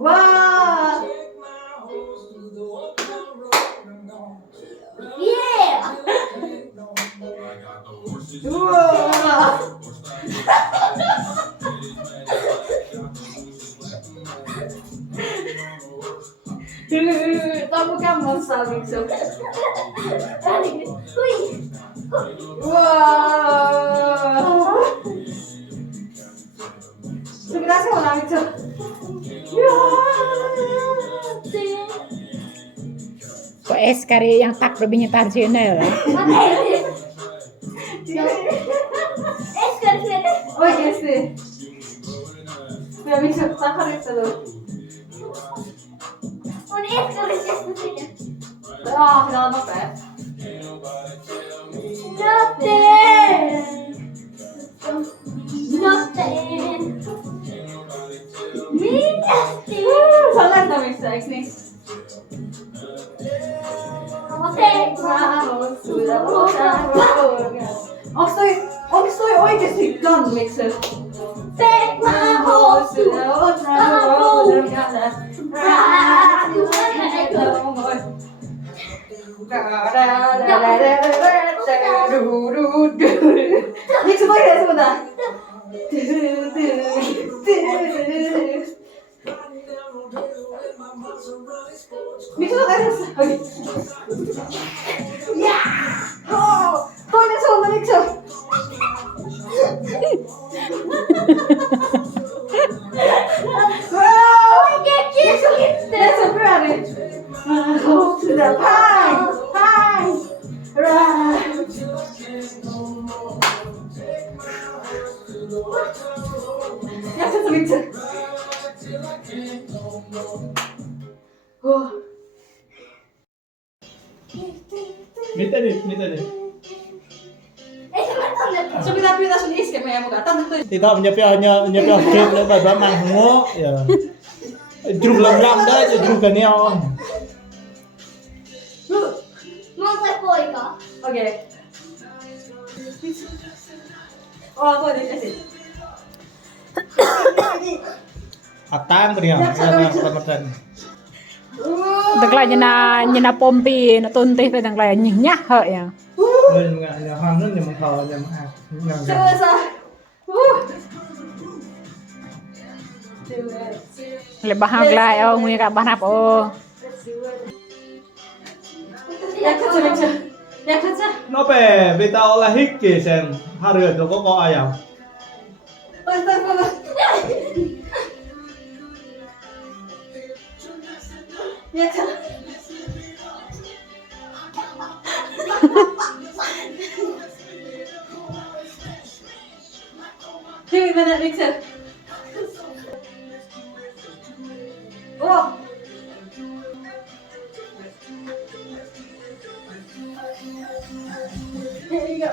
Wah. Yeah. Wah. Tahu kamu saling so. Hui. Wah. Sebenarnya saya orang itu. Ya. Kok es kari yang tak lebih nyetar channel. Oh yes deh. Ya bisa takar itu loh. Ah, dalam apa ya? Sangat tak bisa ini. Oxtoy oikeasti gunmixer. Take my horse to the Mix apa ya sebentar? Mix apa ya? Oke. Ya. Oh, kau ini semua mix. Wow, that's a pretty. Go to the pie. Right. Jak to widzę. Mitä nyt? Sebentar kita sudah iskem ya muka. Tanto Tidak menyepiah game lebar bamang ngo ya. Jeruk lam dah jeruk neon. Oke. Oh, aku ada kasih. Atang beriang ya pemetan. Dang lai nyena pompi na tuntih ta dang lai nyah he ya. Nên nhà hàng nó nhầm thờ nhầm à nhầm Selesa. Lebah hang lai oh nguy ka banap oh. Jak to nopea beta olah hikki sen harjoitu koko ajan. Jak to Give me that mixer. Oh. There you go.